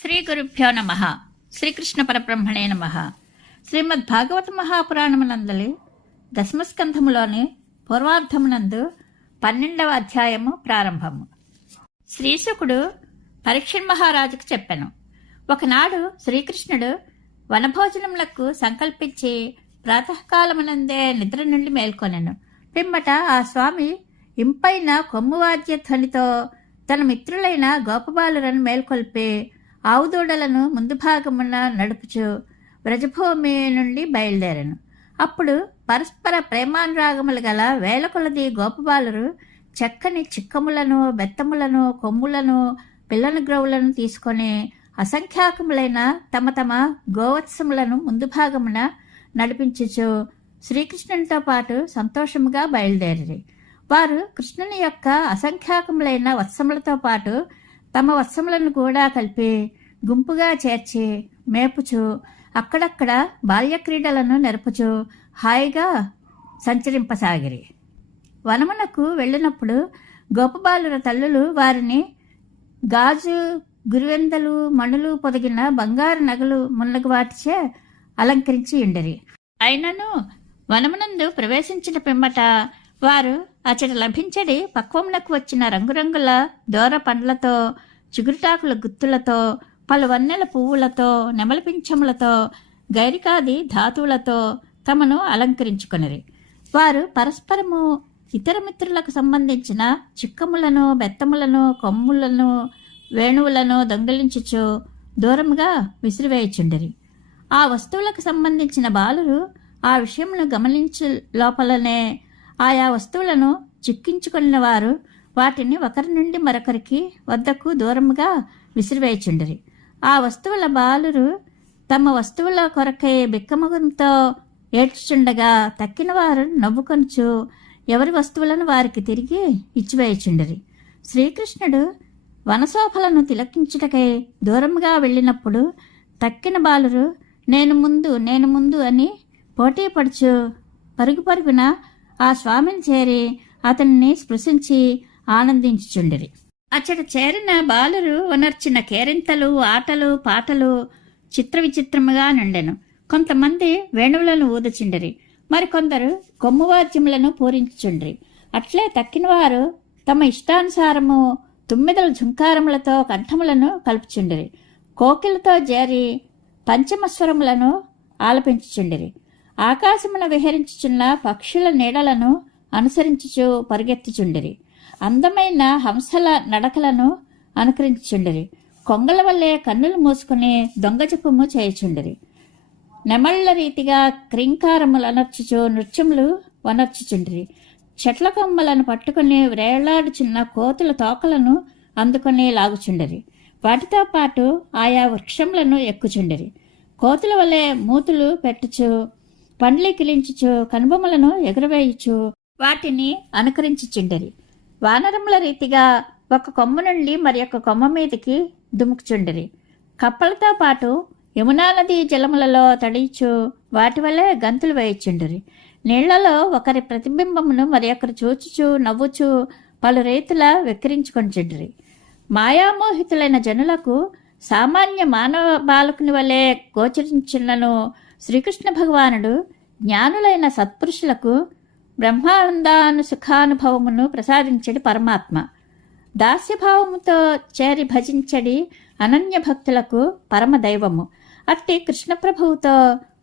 శ్రీ గురుభ్యో నమ. శ్రీకృష్ణ పరబ్రహ్మణే నమ. శ్రీమద్ భాగవత మహాపురాణమునందలి దశమస్కంధములోని పూర్వార్ధమునందు 12వ అధ్యాయము ప్రారంభము. శ్రీశుకుడు పరీక్షణ్ మహారాజుకు చెప్పెను. ఒకనాడు శ్రీకృష్ణుడు వనభోజనములకు సంకల్పించి ప్రాతకాలమునందే నిద్ర నుండి మేల్కొనెను. పిమ్మట ఆ స్వామి ఇంపైన కొమ్మువాద్య ధ్వనితో తన మిత్రులైన గోపబాలురను మేల్కొల్పి ఆవుదూడలను ముందు భాగమున నడుపుచు వ్రజభూమి నుండి బయలుదేరాను. అప్పుడు పరస్పర ప్రేమానురాగములు గల వేల కొలది గోపబాలురు చక్కని చిక్కములను, బెత్తములను, కొమ్ములను, పిల్లన గ్రౌలను తీసుకొని అసంఖ్యాకములైన తమ తమ గోవత్సములను ముందు భాగమున నడిపించుచు శ్రీకృష్ణునితో పాటు సంతోషముగా బయలుదేరి వారు కృష్ణుని యొక్క అసంఖ్యాకములైన వత్సములతో పాటు తమ వత్సములను కూడా కలిపి గుంపుగా చేర్చి మేపుచు అక్కడక్కడ బాల్యక్రీడలను నెరపుచు హాయిగా సంచరింపసాగిరి. వనమునకు వెళ్ళినప్పుడు గోపబాలుర తల్లులు వారిని గాజు, గురువెందలు, మణులు పొదిగిన బంగారు నగలు మున్నగు వాటిచే అలంకరించి ఉండరి. అయినను వనమునందు ప్రవేశించిన పిమ్మట వారు అచట లభించడి పక్వమునకు వచ్చిన రంగురంగుల దూర పండ్లతో, చిగురుటాకుల గుత్తులతో, పలు వన్నెల పువ్వులతో, నెమలిపించములతో, గైరికాది ధాతువులతో తమను అలంకరించుకొనిరి. వారు పరస్పరము ఇతర మిత్రులకు సంబంధించిన చిక్కములను, బెత్తములను, కొమ్ములను, వేణువులను దొంగిలించుచు దూరముగా విసిరివేయుచుండిరి. ఆ వస్తువులకు సంబంధించిన బాలురు ఆ విషయమును గమనించు లోపలనే ఆయా వస్తువులను చిక్కించుకున్న వారు వాటిని ఒకరి నుండి మరొకరికి వద్దకు దూరముగా విసిరివేయుచుండిరి. ఆ వస్తువుల బాలురు తమ వస్తువుల కొరకై బిక్కముఖంతో ఏడ్చుచుండగా తక్కిన వారు నవ్వుకొనుచు ఎవరి వస్తువులను వారికి తిరిగి ఇచ్చివేయుచుండిరి. శ్రీకృష్ణుడు వనశోభలను తిలకించుటకై దూరముగా వెళ్ళినప్పుడు తక్కిన బాలురు నేను ముందు అని పోటీ పడుచు పరుగు పరుగున ఆ స్వామిని చేరి అతన్ని స్పృశించి ఆనందించుచుండిరి. అచ్చట చేరిన బాలురు ఉనర్చిన కేరింతలు, ఆటలు, పాటలు చిత్ర విచిత్రముగా నుండెను. కొంతమంది వేణువులను ఊదుచుండిరి, మరికొందరు కొమ్మువాద్యములను పూరించుచుండ్రి. అట్లే తక్కిన వారు తమ ఇష్టానుసారము తుమ్మిదల ఝుంకారములతో కంఠములను కలుపుచుండిరి. కోకిలతో చేరి పంచమస్వరములను ఆలపించుచుండిరి. ఆకాశమున విహరించుచున్న పక్షుల నీడలను అనుసరించుచు పరుగెత్తుచుండిరి. అందమైన హంసల నడకలను అనుకరించుచుండిరి. కొంగల వల్లే కన్నులు మూసుకుని దొంగజపము చేయుచుండిరి. నెమళ్ల రీతిగా క్రీంకారములు అనర్చుచు నృత్యములు వనర్చుచుండిరి. చెట్ల కొమ్మలను పట్టుకుని వ్రేలాడుచున్న కోతుల తోకలను అందుకొని లాగుచుండిరి. వాటితో పాటు ఆయా వృక్షములను ఎక్కుచుండిరి. కోతుల వలె మూతులు పెట్టుచు, పండ్లి కిలించుచు, కనుబొమ్మలను ఎగురవేయుచు వాటిని అనుకరించుచుండిరి. వానరముల రీతిగా ఒక కొమ్మ నుండి మరి ఒక కొమ్మ మీదికి దుముకుచుండిరి. కప్పలతో పాటు యమునా నది జలములలో తడిచు వాటి వలె గంతులు వేయుచుండిరి. నీళ్లలో ఒకరి ప్రతిబింబమును మరి ఒకరు చూచుచు నవ్వుచు పలు రీతుల వెక్కిరించుకొనిచుండిరి. మాయామోహితులైన జనులకు సామాన్య మానవ బాలకుని వలె గోచరించినను శ్రీకృష్ణ భగవానుడు జ్ఞానులైన సత్పురుషులకు బ్రహ్మానందానుసుఖానుభవమును ప్రసాదించడి పరమాత్మ. దాస్యభావముతో చేరి భజించడి అనన్య భక్తులకు పరమదైవము. అట్టి కృష్ణప్రభువుతో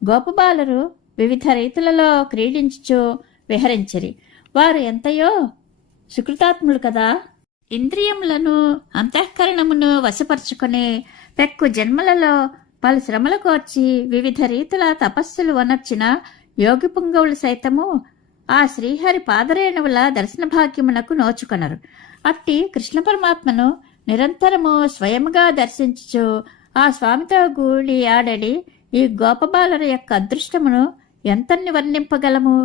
గోపబాలురు వివిధ రీతులలో క్రీడించుచు విహరించిరి. వారు ఎంతయో సుకృతాత్ములు కదా. ఇంద్రియములను, అంతఃకరణమును వశపరుచుకుని పెక్కు జన్మలలో పలు శ్రమలు కోర్చి వివిధ రీతుల తపస్సులు వనర్చిన యోగి పుంగవులు సైతము ఆ శ్రీహరి పాదరేణువుల దర్శన భాగ్యమునకు నోచుకొనరు. అట్టి కృష్ణ పరమాత్మను నిరంతరము స్వయముగా దర్శించుచు ఆ స్వామితో గూడి ఆడడి ఈ గోపబాలుర యొక్క అదృష్టమును ఎంతన్ని వర్ణింపగలము.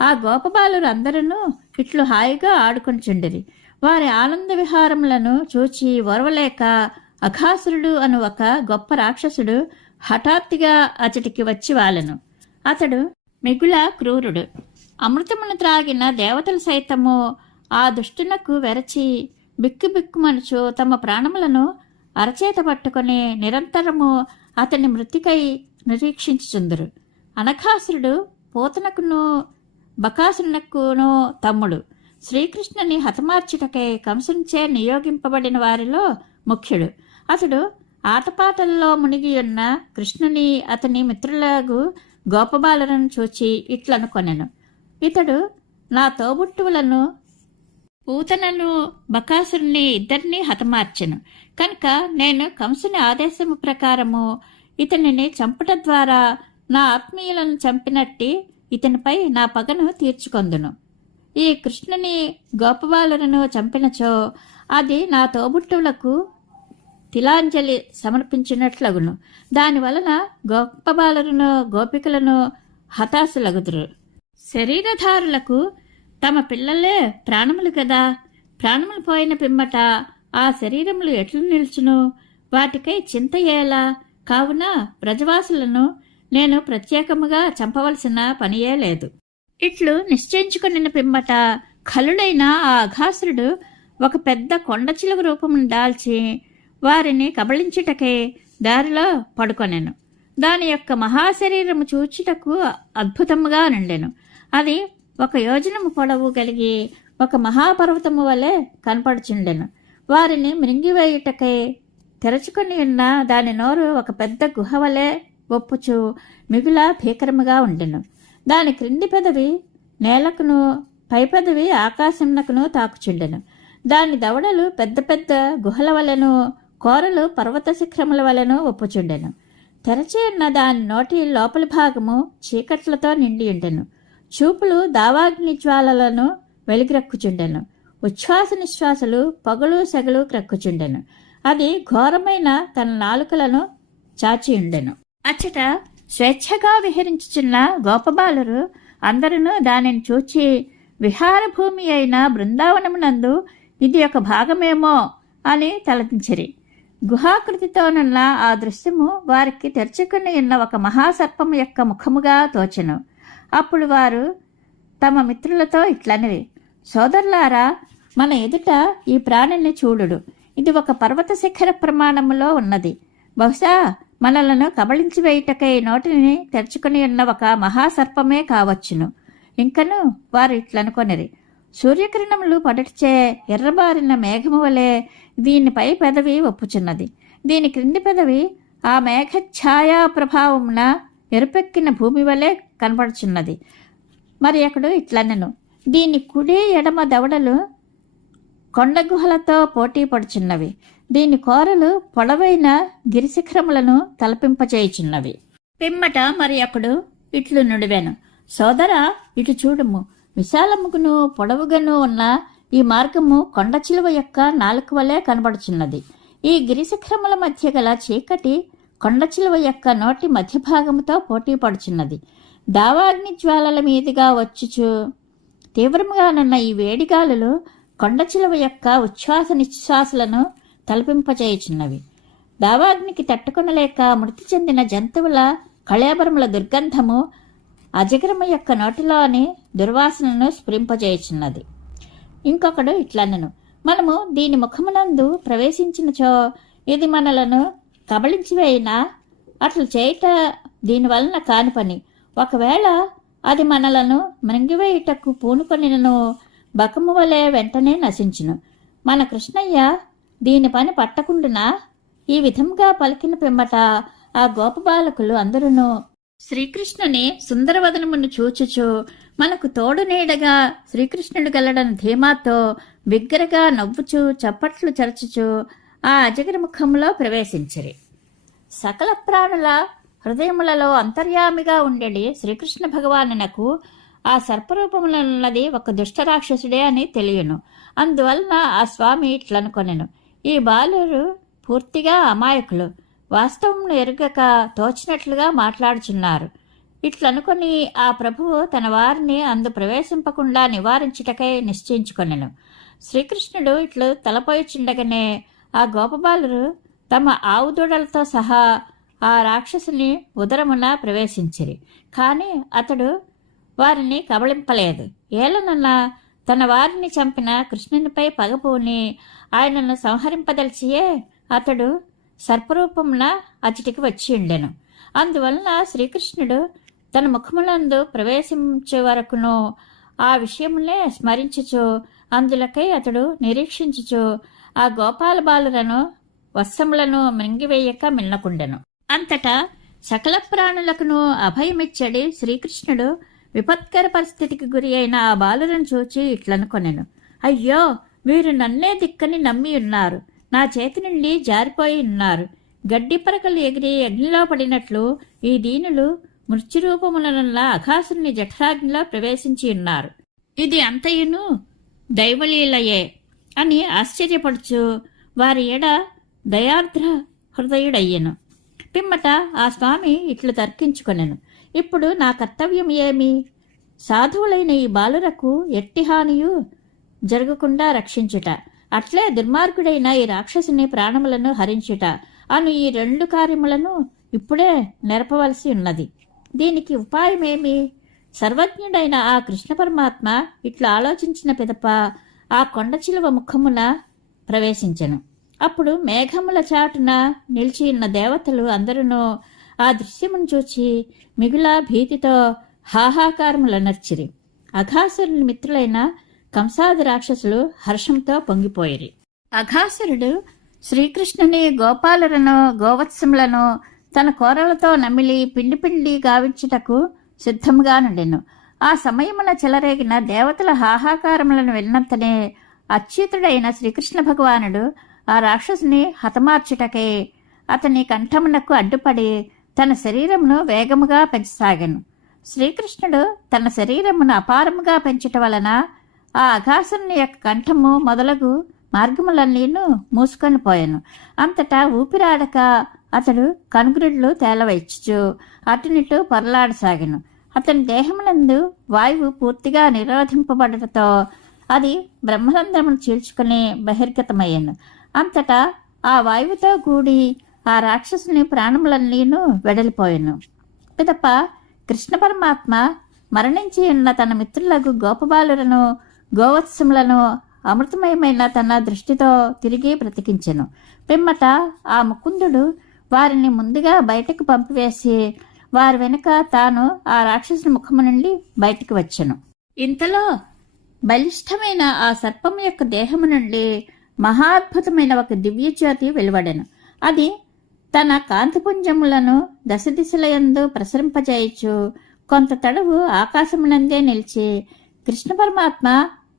ఆ గోపబాలురు అందరూ ఇట్లు హాయిగా ఆడుకొనిచుండిరి. వారి ఆనంద విహారములను చూచి ఓర్వలేక అఘాసురుడు అను ఒక గొప్ప రాక్షసుడు హఠాత్తుగా అచటికి వచ్చి వాలెను. అతడు మిగుల క్రూరుడు. అమృతమును త్రాగిన దేవతలు సైతము ఆ దుష్టునకు వెరచి బిక్కుబిక్కుమనుచు తమ ప్రాణములను అరచేత పట్టుకొని నిరంతరము అతని మృతికై నిరీక్షించుచుందురు. అనఘాసురుడు పూతనకును బకాసురునకును తమ్ముడు. శ్రీకృష్ణుని హతమార్చుటకై కంసునిచే నియోగింపబడిన వారిలో ముఖ్యుడు. అతడు ఆటపాటల్లో మునిగి ఉన్న కృష్ణుని అతని మిత్రులకు గోపబాలులను చూచి ఇట్లనుకొనెను, ఇతడు నా తోబుట్టువులను పూతనను బకాసురుని ఇద్దరినీ హతమార్చెను. కనుక నేను కంసుని ఆదేశము ప్రకారము ఇతనిని చంపుట ద్వారా నా ఆత్మీయులను చంపినట్టి ఇతనిపై నా పగను తీర్చుకొందును. ఈ కృష్ణుని గోపబాలులను చంపినచో అది నా తోబుట్టువులకు తిలాంజలి సమర్పించినట్లగును. దానివలన గోపబాలులను గోపికలను హతాశులగుదురు. శరీరధారులకు తమ పిల్లలే ప్రాణములు కదా. ప్రాణములు పోయిన పిమ్మట ఆ శరీరములు ఎట్లు నిల్చును? వాటికై చింత ఏలా? కావున బ్రజవాసులను నేను ప్రత్యేకముగా చంపవలసిన పనియే లేదు. ఇట్లు నిశ్చయించుకొనిన పిమ్మట ఖలుడైన ఆ అఘాసురుడు ఒక పెద్ద కొండ చిలువ రూపమును దాల్చి వారిని కబళించుటకే దారిలో పడుకొనెను. దాని యొక్క మహాశరీరము చూచుటకు అద్భుతముగా నుండెను. అది 1 యోజనము పొడవు కలిగి ఒక మహాపర్వతము వలె కనపడుచుండెను. వారిని మృంగివేయుటకై తెరచుకొని ఉన్న దాని నోరు ఒక పెద్ద గుహ వలె ఒప్పుచు మిగుల భీకరముగా ఉండెను. దాని క్రింది పెదవి నేలకును పై పెదవి ఆకాశమునకును తాకుచుండెను. దాని దవడలు పెద్ద పెద్ద గుహల వలెను కోరలు పర్వత శిఖరముల వలెను ఒప్పుచుండెను. తెరచి ఉన్న దాని నోటి లోపలి భాగము చీకట్లతో నిండి ఉండెను. చూపులు దావాగ్ని జ్వాలలను వెలిగిరక్కుచుండెను. ఉచ్ఛ్వాస నిశ్వాసలు పొగలు సెగలు క్రక్కుచుండెను. అది ఘోరమైన తన నాలుకలను చాచియుండెను. అచ్చట స్వేచ్ఛగా విహరించుచున్న గోపబాలురు అందరూ దానిని చూచి విహారభూమి అయిన బృందావనమునందు ఇది ఒక భాగమేమో అని తలపించిరి. గుహాకృతితోనున్న ఆ దృశ్యము వారికి తెరుచుకుని ఉన్న ఒక మహాసర్పము యొక్క ముఖముగా తోచెను. అప్పుడు వారు తమ మిత్రులతో ఇట్లనిరి, సోదరులారా, మన ఎదుట ఈ ప్రాణిని చూడుడు. ఇది ఒక పర్వత శిఖర ప్రమాణములో ఉన్నది. బహుశా మనలను కబళించి వేయుటకై నోటిని తెరుచుకుని ఉన్న ఒక మహాసర్పమే కావచ్చును. ఇంకను వారు ఇట్లనుకొనిరి, సూర్యకిరణములు పడటిచే ఎర్రబారిన మేఘము వలె దీనిపై పెదవి ఒప్పుచున్నది. దీని క్రింది పెదవి ఆ మేఘ ఛాయా ప్రభావమున ఎరుపెక్కిన భూమి వలె కనపడుచున్నది. మరి అక్కడు ఇట్లనెను, దీని కుడి ఎడమ దవడలు కొండగుహలతో పోటీ పడుచున్నవి. దీని కోరలు పొడవైన గిరిశిఖరములను తలపింపచేయుచున్నవి. పిమ్మట మరి అక్కడు ఇట్లు నుడివెను, సోదరా, ఇటు చూడుము. విశాలముగును పొడవుగాను ఉన్న ఈ మార్గము కొండ చిలువ యొక్క నాలుక వలె కనబడుచున్నది. ఈ గిరిశిఖరముల మధ్య గల చీకటి కొండ చిలువ యొక్క నోటి మధ్య భాగముతో పోటీ పడుచున్నది. దావాగ్ని జ్వాలల మీదుగా వచ్చుచు తీవ్రముగానున్న ఈ వేడిగాలులు కొండ చిలువ యొక్క ఉచ్ఛ్వాస నిశ్వాసలను తలపింపచేయుచున్నవి. దావాగ్నికి తట్టుకొనలేక మృతి చెందిన జంతువుల కళేబరముల దుర్గంధము అజగరము యొక్క నోటిలోని దుర్వాసనను స్ఫురింపజేయుచున్నది. ఇంకొకడు ఇట్లనెను, మనము దీని ముఖమునందు ప్రవేశించినచో ఇది మనలను కబళించివేయినా అట్లు చేయుట దీనివలన కాని పని. ఒకవేళ అది మనలను మృంగివేయుటకు పూనుకొనినను బకము వలె వెంటనే నశించును. మన కృష్ణయ్య దీని పని పట్టకుండునా? ఈ విధంగా పలికిన పిమ్మట ఆ గోపబాలకులు అందరూ శ్రీకృష్ణుని సుందరవదనమును చూచుచు మనకు తోడు నీడగా శ్రీకృష్ణుడు గలడని ధీమాతో బిగ్గరగా నవ్వుచు చప్పట్లు చరచుచు ఆ అజగర ముఖంలో ప్రవేశించిరి. సకల ప్రాణుల హృదయములలో అంతర్యామిగా ఉండేది శ్రీకృష్ణ భగవానునకు ఆ సర్పరూపములన్నది ఒక దుష్టరాక్షసుడే అని తెలియను. అందువలన ఆ స్వామి ఇట్లనుకొనెను, ఈ బాలురు పూర్తిగా అమాయకులు, వాస్తవమును ఎరుగక తోచినట్లుగా మాట్లాడుచున్నారు. ఇట్లనుకొని ఆ ప్రభువు తన వారిని అందు ప్రవేశింపకుండా నివారించుటకై నిశ్చయించుకొనెను. శ్రీకృష్ణుడు ఇట్లు తలపోయిచుండగానే ఆ గోపబాలురు తమ ఆవుదూడలతో సహా ఆ రాక్షసుని ఉదరమున ప్రవేశించిరి. కానీ అతడు వారిని కబళింపలేదు. ఏలనన్నా తన వారిని చంపిన కృష్ణునిపై పగపూని ఆయనను సంహరింపదలిచియే అతడు సర్పరూపమున అచటికి వచ్చి ఉండెను. అందువలన శ్రీకృష్ణుడు తన ముఖములందు ప్రవేశించే వరకును ఆ విషయములే స్మరించుచు అందులకై అతడు నిరీక్షించుచు ఆ గోపాల బాలులను వత్సములను మింగివేయక మిన్నకుండెను. అంతటా సకల ప్రాణులకును అభయమిచ్చడి శ్రీకృష్ణుడు విపత్కర పరిస్థితికి గురి అయిన ఆ బాలులను చూచి ఇట్లనుకొనెను. అయ్యో, వీరు నన్నే దిక్కని నమ్మి ఉన్నారు, నా చేతి నుండి జారిపోయి ఉన్నారు. గడ్డి పరకలు ఎగిరి అగ్నిలో పడినట్లు ఈ దీనులు మృత్యురూపములనున్న అఘాసుని జఠరాగ్నిలో ప్రవేశించి ఉన్నారు. ఇది అంతయును దైవలీలయే అని ఆశ్చర్యపడుచు వారి ఎడ దయార్ద్ర హృదయుడయ్యెను. పిమ్మట ఆ స్వామి ఇట్లు తర్కించుకొనెను. ఇప్పుడు నా కర్తవ్యం ఏమి? సాధువులైన ఈ బాలురకు ఎట్టి హానియు జరగకుండా రక్షించుట, అట్లే దుర్మార్గుడైన ఈ రాక్షసుని ప్రాణములను హరించుట అను ఈ 2 కార్యములను ఇప్పుడే నెరపవలసి ఉన్నది. దీనికి ఉపాయమేమి? సర్వజ్ఞుడైన ఆ కృష్ణ పరమాత్మ ఇట్లా ఆలోచించిన పిదప ఆ కొండ చిలువ ముఖమున ప్రవేశించెను. అప్పుడు మేఘముల చాటున నిలిచి ఉన్న దేవతలు అందరూ ఆ దృశ్యమును చూచి మిగుల భీతితో హాహాకారములనర్చిరి. అఘాసురుని మిత్రులైన కంసాది రాక్షసులు హర్షంతో పొంగిపోయిరి. అఘాసురుడు శ్రీకృష్ణుని గోపాలులను గోవత్సములను తన కోరలతో నమిలి పిండి పిండి గావించుటకు సిద్ధముగా నుండెను. ఆ సమయమున చెలరేగిన దేవతల హాహాకారములను విన్నంతనే అచ్యుతుడైన శ్రీకృష్ణ భగవానుడు ఆ రాక్షసుని హతమార్చుటకే అతని కంఠమునకు అడ్డుపడి తన శరీరమును వేగముగా పెంచసాగాను. శ్రీకృష్ణుడు తన శరీరమును అపారముగా పెంచుట వలన ఆ అఘాసుని యొక్క కంఠము మొదలగు మార్గములన్నీను మూసుకొని పోయాను. అంతటా ఊపిరాడక అతడు కనుగురుడ్లు తేలవచ్చుచు అటునిటు పొరలాడసాగాను. అతని దేహమునందు వాయువు పూర్తిగా నిరోధింపబడటతో అది బ్రహ్మరంధ్రమును చీల్చుకుని బహిర్గతమయ్యాను. అంతటా ఆ వాయువుతో కూడి ఆ రాక్షసుని ప్రాణములన్నీను వెడలిపోయాను. పిదప కృష్ణ పరమాత్మ మరణించి ఉన్న తన మిత్రులకు గోపబాలులను గోవత్సములను అమృతమయమైన తన దృష్టితో తిరిగి బ్రతికించెను. పిమ్మట ఆ ముకుందుడు వారిని ముందుగా బయటకు పంపివేసి వారి వెనుక తాను ఆ రాక్షసుని ముఖము నుండి బయటకు వచ్చెను. ఇంతలో బలిష్టమైన ఆ సర్పము యొక్క దేహము నుండి మహాద్భుతమైన ఒక దివ్యజ్యోతి వెలువడెను. అది తన కాంతిపుంజములను దశ దిశలయందు ప్రసరింపజేయచ్చు కొంత తడవు ఆకాశమునందే నిలిచి కృష్ణ పరమాత్మ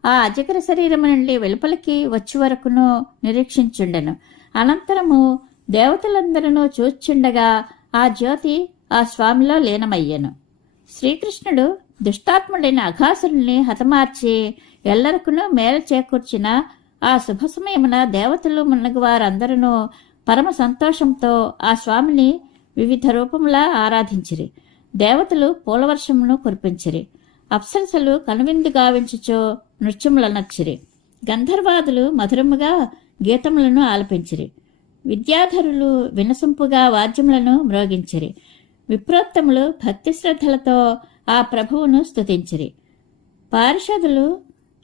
ఆ అజగర శరీరము నుండి వెలుపలికి వచ్చి వరకును నిరీక్షించుండెను. అనంతరము దేవతలందరూ చూచుండగా ఆ జ్యోతి ఆ స్వామిలో లీనమయ్యెను. శ్రీకృష్ణుడు దుష్టాత్ముడైన అఘాసురుని హతమార్చి ఎల్లరకును మేలు చేకూర్చిన ఆ శుభ సమయమున దేవతలు మున్నగు వారందరూ పరమ సంతోషంతో ఆ స్వామిని వివిధ రూపములా ఆరాధించిరి. దేవతలు పూలవర్షమును కురిపించిరి. అప్సరసలు కనువిందు గావించుచో నృత్యములనర్చిరి. గంధర్వాదులు మధురముగా గీతములను ఆలపించిరి. విద్యాధరులు వినసొంపుగా వాద్యములను మ్రోగించిరి. విప్రోత్తములు భక్తి శ్రద్ధలతో ఆ ప్రభువును స్తుతించిరి. పారిషదులు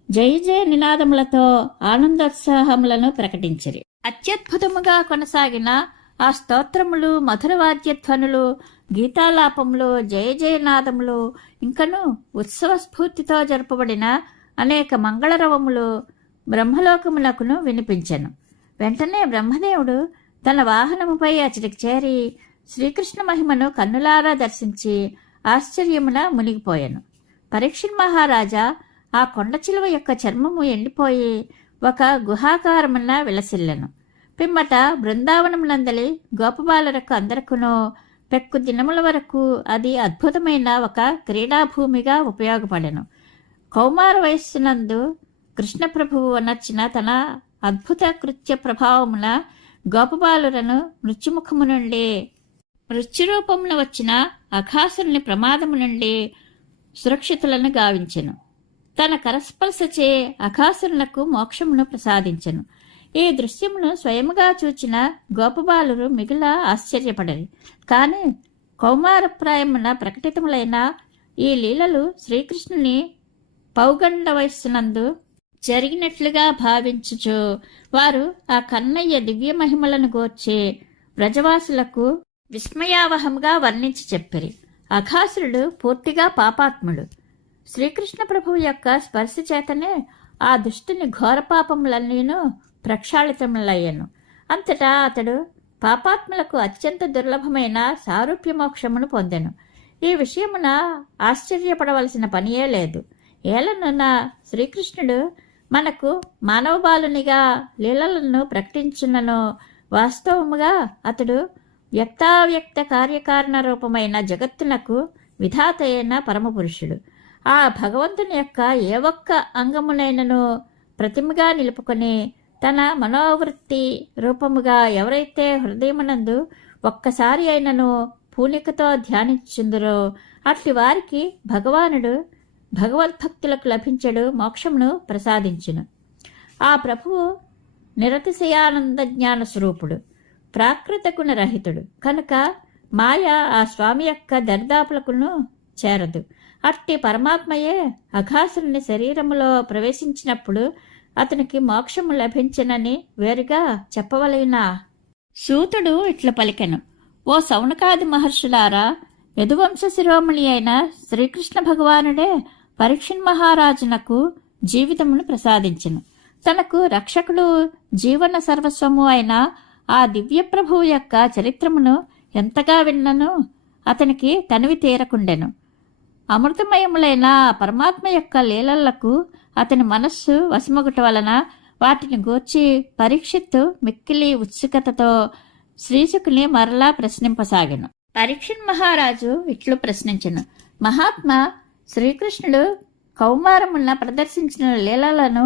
జయ జయ నినాదములతో ఆనందోత్సాహములను ప్రకటించిరి. అత్యద్భుతముగా కొనసాగిన ఆ స్తోత్రములు, మధురవాద్యధ్వనులు, గీతాలాపములు, జయ జయనాదములు ఇంకను ఉత్సవ స్ఫూర్తితో జరపబడిన అనేక మంగళరవములు బ్రహ్మలోకమునకును వినిపించెను. వెంటనే బ్రహ్మదేవుడు తన వాహనముపై అచటికి చేరి శ్రీకృష్ణ మహిమను కన్నులారా దర్శించి ఆశ్చర్యమున మునిగిపోయాను. పరీక్షిత్ మహారాజా ఆ కొండ చిలువ యొక్క చర్మము ఎండిపోయి ఒక గుహాకారమున విలసిల్లెను. పిమ్మట బృందావనమునందలి గోపబాలురకు అందరకును పెక్కు దినముల వరకు అది అద్భుతమైన ఒక క్రీడాభూమిగా ఉపయోగపడెను. కౌమార వయస్సునందు కృష్ణప్రభువు అనర్చిన తన అద్భుత కృత్య ప్రభావమున గోపబాలులను మృత్యుముఖము నుండి మృత్యురూపమున వచ్చిన అఘాసుని ప్రమాదము నుండి సురక్షితులను గావించెను. తన కరస్పర్శచే అఘాసురులకు మోక్షమును ప్రసాదించెను. ఈ దృశ్యమును స్వయముగా చూచిన గోపబాలురు మిగుల ఆశ్చర్యపడరి. కాని కౌమారప్రాయమున ప్రకటితములైన ఈ లీలలు శ్రీకృష్ణుని పౌగండ వయస్సునందు జరిగినట్లుగా భావించుచు వారు ఆ కన్నయ్య దివ్య మహిమలను గూర్చి వ్రజవాసులకు విస్మయావహంగా వర్ణించి చెప్పిరి. అఘాసురుడు పూర్తిగా పాపాత్ముడు. శ్రీకృష్ణ ప్రభువు యొక్క స్పర్శ చేతనే ఆ దుష్టుని ఘోరపాపములన్నీను ప్రక్షాళితములయ్యను. అంతటా అతడు పాపాత్ములకు అత్యంత దుర్లభమైన సారూప్య మోక్షమును పొందెను. ఈ విషయమున ఆశ్చర్యపడవలసిన పనియే లేదు. ఏలనున్న శ్రీకృష్ణుడు మనకు మానవ బాలునిగా లీలలను ప్రకటించున్నను. వాస్తవముగా అతడు వ్యక్తావ్యక్త కార్యకారణ రూపమైన జగత్తునకు విధాత అయిన పరమపురుషుడు. ఆ భగవంతుని యొక్క ఏ ఒక్క అంగమునైనను ప్రతిమగా నిలుపుకొని తన మనోవృత్తి రూపముగా ఎవరైతే హృదయమునందు ఒక్కసారి అయినను పూనికతో ధ్యానించుందరో అట్టి వారికి భగవానుడు భగవద్భక్తులకు లభించడు మోక్షమును ప్రసాదించును. ఆ ప్రభువు నిరతిశయానంద జ్ఞాన స్వరూపుడు, ప్రాకృత గుణరహితుడు కనుక మాయ ఆ స్వామి యొక్క దరిదాపులకును చేరదు. అట్టి పరమాత్మయే అఘాసురుని శరీరములో ప్రవేశించినప్పుడు అతనికి మోక్షము లభించనని వేరుగా చెప్పవలెనా? సూతుడు ఇట్లా పలికెను: ఓ సౌనకాది మహర్షులారా, యదువంశ శిరోమణి అయిన శ్రీకృష్ణ భగవానుడే పరీక్షణ్ మహారాజునకు జీవితమును ప్రసాదించెను. తనకు రక్షకుడు జీవన సర్వస్వము అయిన ఆ దివ్య ప్రభువు యొక్క చరిత్రమును ఎంతగా విన్నను అతనికి తనివి తీరకుండెను. అమృతమయములైన పరమాత్మ యొక్క లీలలకు అతని మనస్సు వశమగుట వలన వాటిని గూర్చి పరీక్షిత్తు మిక్కిలి ఉత్సుకతతో శ్రీశుకుని మరలా ప్రశ్నింపసాగెను. పరీక్షణ్ మహారాజు ఇట్లు ప్రశ్నించెను: మహాత్మా, శ్రీకృష్ణుడు కౌమారమున్న ప్రదర్శించిన లీలలను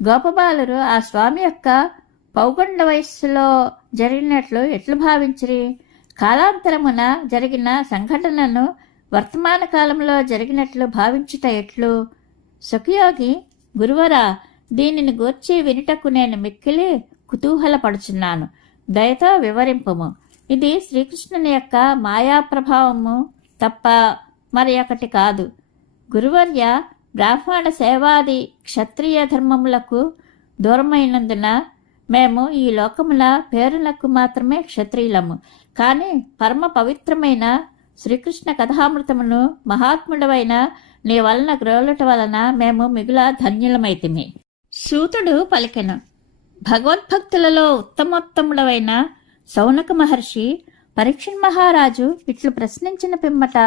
గోపబాలురు ఆ స్వామి యొక్క పౌగండ వయస్సులో జరిగినట్లు ఎట్లు భావించిరి? కాలాంతరమున జరిగిన సంఘటనను వర్తమాన కాలంలో జరిగినట్లు భావించుట ఎట్లు? సుఖయోగి, గురువరా, దీనిని గూర్చి వినుటకు నేను మిక్కిలి కుతూహలపడుచున్నాను. దయతో వివరింపుము. ఇది శ్రీకృష్ణుని యొక్క మాయాప్రభావము తప్ప మరి ఒకటి కాదు. గురువర్య, బ్రాహ్మణ సేవాది క్షత్రియ ధర్మములకు దూరమైనందున మేము ఈ లోకముల పేరులకు మాత్రమే క్షత్రియులము. కానీ పరమ పవిత్రమైన శ్రీకృష్ణ కథామృతమును మహాత్ముడవైన నీ వలన గ్రోలుట వలన మేము మిగుల ధన్యులమైతిమి. సూతుడు పలికెను: భగవద్భక్తులలో ఉత్తమోత్తముడవైన సౌనక మహర్షి పరీక్షణ్ మహారాజు ఇట్లు ప్రశ్నించిన పిమ్మట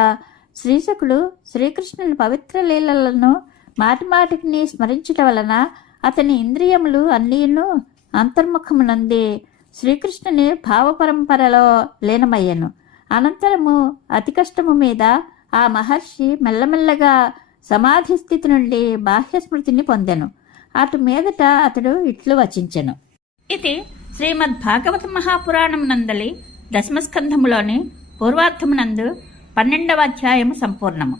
శ్రీశకుడు శ్రీకృష్ణుని పవిత్ర లీలలను మాటిమాటికి స్మరించుట వలన అతని ఇంద్రియములు అన్నీను అంతర్ముఖమునంది శ్రీకృష్ణుని భావపరంపరలో లీనమయ్యను. అనంతరము అతి కష్టము మీద ఆ మహర్షి మెల్లమెల్లగా సమాధి స్థితి నుండి బాహ్యస్మృతిని పొందెను. అటు మీదట అతడు ఇట్లు వచించెను. ఇది శ్రీమద్ భాగవత మహాపురాణం నందలి దశమస్కంధములోని పూర్వార్థమునందు 12వ అధ్యాయము సంపూర్ణము.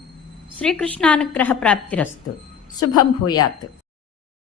శ్రీకృష్ణానుగ్రహ ప్రాప్తిరస్తు. శుభం భూయాత్.